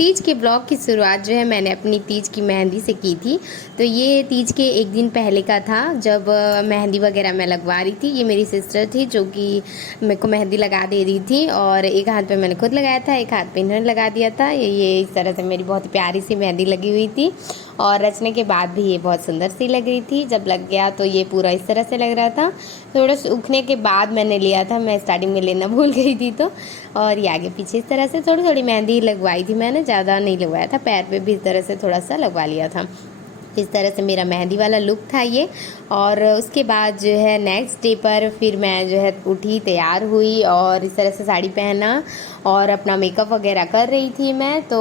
तीज के ब्लॉग की शुरुआत जो है मैंने अपनी तीज की मेहंदी से की थी। तो ये तीज के एक दिन पहले का था, जब मेहंदी वगैरह मैं लगवा रही थी। ये मेरी सिस्टर थी जो कि मेरे को मेहंदी लगा दे रही थी, और एक हाथ पे मैंने खुद लगाया था, एक हाथ पे इन्होंने लगा दिया था। ये इस तरह से मेरी बहुत प्यारी सी मेहंदी लगी हुई थी, और रचने के बाद भी ये बहुत सुंदर सी लग रही थी। जब लग गया तो ये पूरा इस तरह से लग रहा था। थोड़ा सूखने के बाद मैंने लिया था, मैं स्टार्टिंग में लेना भूल गई थी तो। और ये आगे पीछे इस तरह से थोड़ी थोड़ी मेहंदी लगवाई थी मैंने, ज़्यादा नहीं लगवाया था। पैर पे भी इस तरह से थोड़ा सा लगवा लिया था। इस तरह से मेरा मेहंदी वाला लुक था ये। और उसके बाद जो है नेक्स्ट डे पर फिर मैं जो है उठी, तैयार हुई और इस तरह से साड़ी पहना और अपना मेकअप वगैरह कर रही थी मैं। तो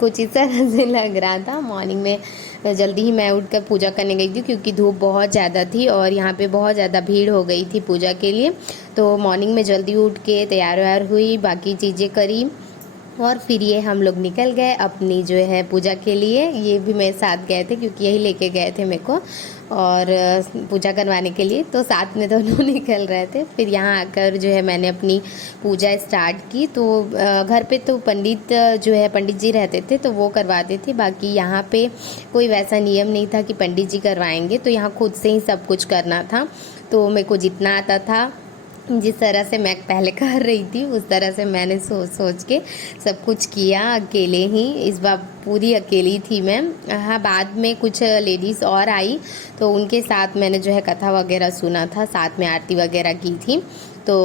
कुछ इस तरह से लग रहा था। मॉर्निंग में जल्दी ही मैं उठकर पूजा करने गई थी, क्योंकि धूप बहुत ज़्यादा थी और यहाँ पे बहुत ज़्यादा भीड़ हो गई थी पूजा के लिए। तो मॉर्निंग में जल्दी उठ के तैयार व्यार हुई, बाकी चीज़ें करी, और फिर ये हम लोग निकल गए अपनी जो है पूजा के लिए। ये भी मेरे साथ गए थे, क्योंकि यही लेके गए थे मेरे को और पूजा करवाने के लिए। तो साथ में दोनों निकल रहे थे। फिर यहाँ आकर जो है मैंने अपनी पूजा स्टार्ट की। तो घर पे तो पंडित जो है पंडित जी रहते थे, तो वो करवाते थे। बाकी यहाँ पे कोई वैसा नियम नहीं था कि पंडित जी करवाएंगे, तो यहाँ खुद से ही सब कुछ करना था। तो मेरे को जितना आता था, जिस तरह से मैं पहले कर रही थी, उस तरह से मैंने सोच सोच के सब कुछ किया अकेले ही। इस बार पूरी अकेली थी मैं। हाँ, बाद में कुछ लेडीज़ और आई, तो उनके साथ मैंने जो है कथा वगैरह सुना था, साथ में आरती वगैरह की थी। तो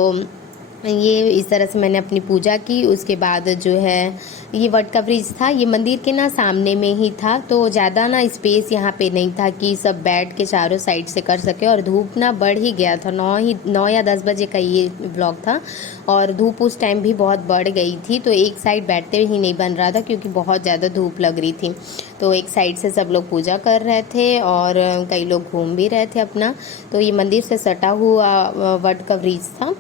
ये इस तरह से मैंने अपनी पूजा की। उसके बाद जो है ये वट का ब्रिज था, ये मंदिर के ना सामने में ही था, तो ज़्यादा ना स्पेस यहाँ पे नहीं था कि सब बैठ के चारों साइड से कर सके। और धूप ना बढ़ ही गया था, 9 या 10 बजे का ये ब्लॉग था, और धूप उस टाइम भी बहुत बढ़ गई थी। तो एक साइड बैठते ही नहीं बन रहा था, क्योंकि बहुत ज़्यादा धूप लग रही थी। तो एक साइड से सब लोग पूजा कर रहे थे और कई लोग घूम भी रहे थे अपना। तो ये मंदिर से सटा हुआ वट का ब्रिज था,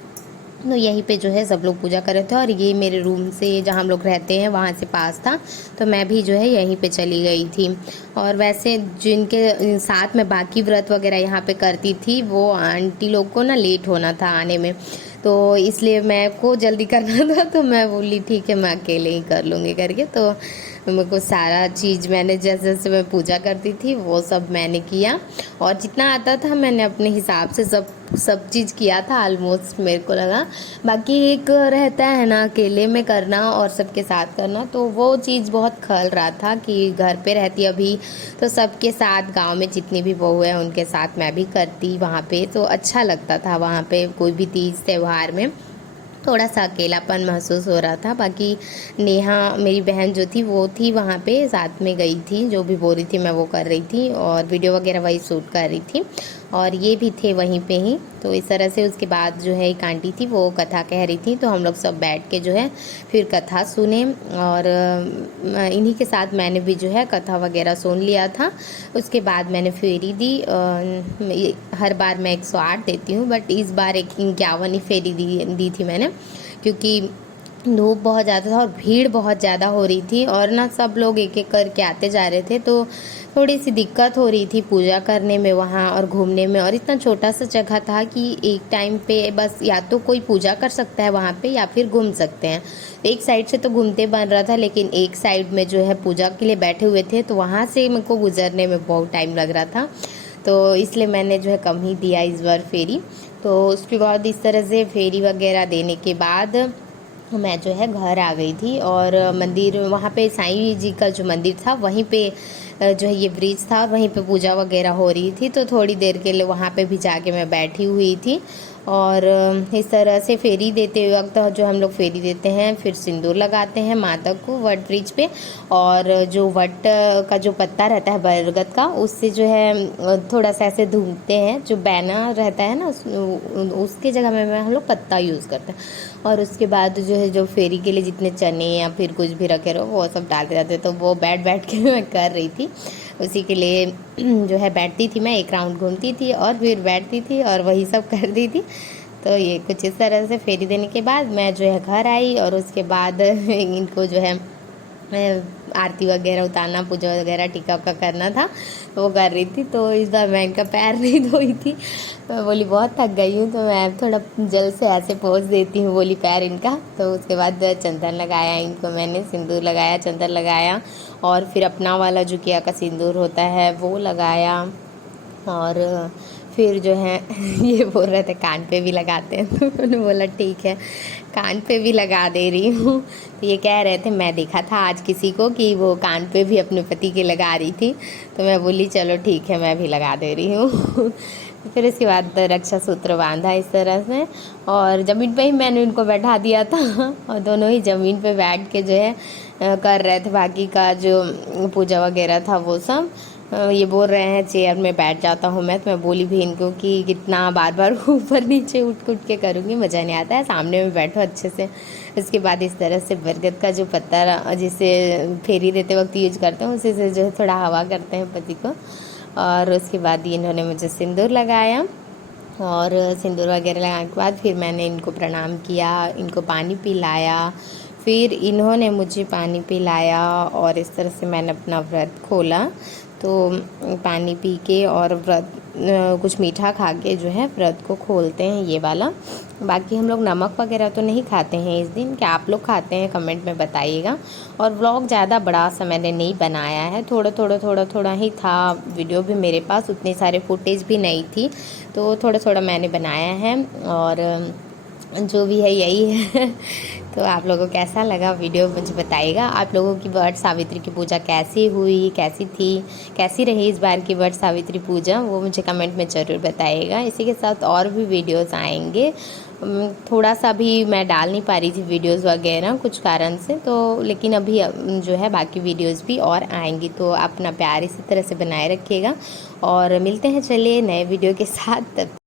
तो यहीं पे जो है सब लोग पूजा कर रहे थे। और ये मेरे रूम से, जहाँ हम लोग रहते हैं वहाँ से पास था, तो मैं भी जो है यहीं पे चली गई थी। और वैसे जिनके साथ में बाकी व्रत वगैरह यहाँ पे करती थी, वो आंटी लोग को ना लेट होना था आने में, तो इसलिए मैं को जल्दी करना था। तो मैं बोली ठीक है, मैं अकेले ही कर लूँगी करके। तो मेरे को सारा चीज़ मैंने जैसे जैसे मैं पूजा करती थी वो सब मैंने किया, और जितना आता था मैंने अपने हिसाब से सब चीज़ किया था ऑलमोस्ट, मेरे को लगा। बाकी एक रहता है ना अकेले में करना और सबके साथ करना, तो वो चीज़ बहुत खल रहा था कि घर पे रहती अभी तो सबके साथ, गांव में जितनी भी बहू है उनके साथ मैं भी करती वहाँ पे, तो अच्छा लगता था। वहाँ पे कोई भी तीज त्यौहार में थोड़ा सा अकेलापन महसूस हो रहा था। बाकी नेहा मेरी बहन जो थी वो थी वहाँ पे, साथ में गई थी, जो भी बोल रही थी मैं वो कर रही थी, और वीडियो वगैरह वही शूट कर रही थी, और ये भी थे वहीं पे ही। तो इस तरह से उसके बाद जो है एक आंटी थी वो कथा कह रही थी, तो हम लोग सब बैठ के जो है फिर कथा सुने, और इन्हीं के साथ मैंने भी जो है कथा वगैरह सुन लिया था। उसके बाद मैंने फेरी दी। हर बार मैं 108 देती हूँ, बट इस बार 51 ही फेरी दी थी मैंने, क्योंकि धूप बहुत ज़्यादा था और भीड़ बहुत ज़्यादा हो रही थी, और ना सब लोग एक एक करके आते जा रहे थे, तो थोड़ी सी दिक्कत हो रही थी पूजा करने में वहाँ और घूमने में। और इतना छोटा सा जगह था कि एक टाइम पे बस या तो कोई पूजा कर सकता है वहाँ पे, या फिर घूम सकते हैं। एक साइड से तो घूमते बन रहा था, लेकिन एक साइड में जो है पूजा के लिए बैठे हुए थे, तो वहाँ से मेरे को गुजरने में बहुत टाइम लग रहा था, तो इसलिए मैंने जो है कम ही दिया इस बार फेरी। तो उसके बाद इस तरह से फेरी वगैरह देने के बाद मैं जो है घर आ गई थी, और मंदिर वहाँ पे साईं जी का जो मंदिर था वहीं पे जो है ये ब्रिज था, और वहीं पे पूजा वगैरह हो रही थी। तो थोड़ी देर के लिए वहाँ पे भी जाके मैं बैठी हुई थी। और इस तरह से फेरी देते वक्त जो हम लोग फेरी देते हैं, फिर सिंदूर लगाते हैं माता को वट ब्रिज पे, और जो वट का जो पत्ता रहता है बरगद का, उससे जो है थोड़ा सा ऐसे धूमते हैं। जो बैना रहता है ना उसके जगह में हम लोग पत्ता यूज़ करते हैं। और उसके बाद जो है जो फेरी के लिए जितने चने या फिर कुछ भी रखे रहो वो सब डालते जाते, तो वो बैठ बैठ के मैं कर रही थी। उसी के लिए जो है बैठती थी मैं, एक राउंड घूमती थी और फिर बैठती थी और वही सब करती थी। तो ये कुछ इस तरह से फेरी देने के बाद मैं जो है घर आई, और उसके बाद इनको जो है आरती वगैरह उतारना, पूजा वगैरह टीका उका करना था, तो वो कर रही थी। तो इस बार मैं इनका पैर नहीं धोई थी, तो मैं बोली बहुत थक गई हूँ, तो मैं थोड़ा जल से ऐसे पोंछ देती हूँ बोली पैर इनका। तो उसके बाद चंदन लगाया इनको मैंने, सिंदूर लगाया, चंदन लगाया, और फिर अपना वाला जो किया का सिंदूर होता है वो लगाया। और फिर जो है ये बोल रहे थे कान पे भी लगाते हैं, तो मैंने बोला ठीक है कान पे भी लगा दे रही हूँ। तो ये कह रहे थे, मैं देखा था आज किसी को कि वो कान पे भी अपने पति के लगा रही थी, तो मैं बोली चलो ठीक है मैं भी लगा दे रही हूँ। फिर इसके बाद रक्षा सूत्र बांधा इस तरह से, और ज़मीन पे ही मैंने उनको बैठा दिया था, और दोनों ही ज़मीन पे बैठ के जो है कर रहे थे बाकी का जो पूजा वगैरह था वो सब। ये बोल रहे हैं चेयर में बैठ जाता हूँ मैं, तो मैं बोली भी इनको कि कितना बार बार ऊपर नीचे उठ उठ के करूँगी, मज़ा नहीं आता है, सामने में बैठो अच्छे से। इसके बाद इस तरह से बरगद का जो पत्ता जिसे फेरी देते वक्त यूज करते हैं, उसी से जो है थोड़ा हवा करते हैं पति को। और उसके बाद इन्होंने मुझे सिंदूर लगाया, और सिंदूर वगैरह लगाने के बाद फिर मैंने इनको प्रणाम किया, इनको पानी पिलाया, फिर इन्होंने मुझे पानी पिलाया, और इस तरह से मैंने अपना व्रत खोला। तो पानी पी के और व्रत कुछ मीठा खा के जो है व्रत को खोलते हैं ये वाला। बाकी हम लोग नमक वगैरह तो नहीं खाते हैं इस दिन, क्या आप लोग खाते हैं कमेंट में बताइएगा। और व्लॉग ज़्यादा बड़ा सा मैंने नहीं बनाया है, थोड़ा थोड़ा ही था, वीडियो भी मेरे पास उतने सारे फुटेज भी नहीं थी, तो थोड़ा थोड़ा मैंने बनाया है, और जो भी है यही है। तो आप लोगों को कैसा लगा वीडियो मुझे बताइएगा। आप लोगों की वट सावित्री की पूजा कैसी हुई, कैसी थी, कैसी रही इस बार की वट सावित्री पूजा, वो मुझे कमेंट में ज़रूर बताइएगा। इसी के साथ और भी वीडियोस आएंगे, थोड़ा सा भी मैं डाल नहीं पा रही थी वीडियोस वगैरह कुछ कारण से, तो लेकिन अभी जो है बाकी वीडियोस भी और आएंगी, तो अपना प्यार इसी तरह से बनाए रखिएगा, और मिलते हैं चलिए नए वीडियो के साथ। तब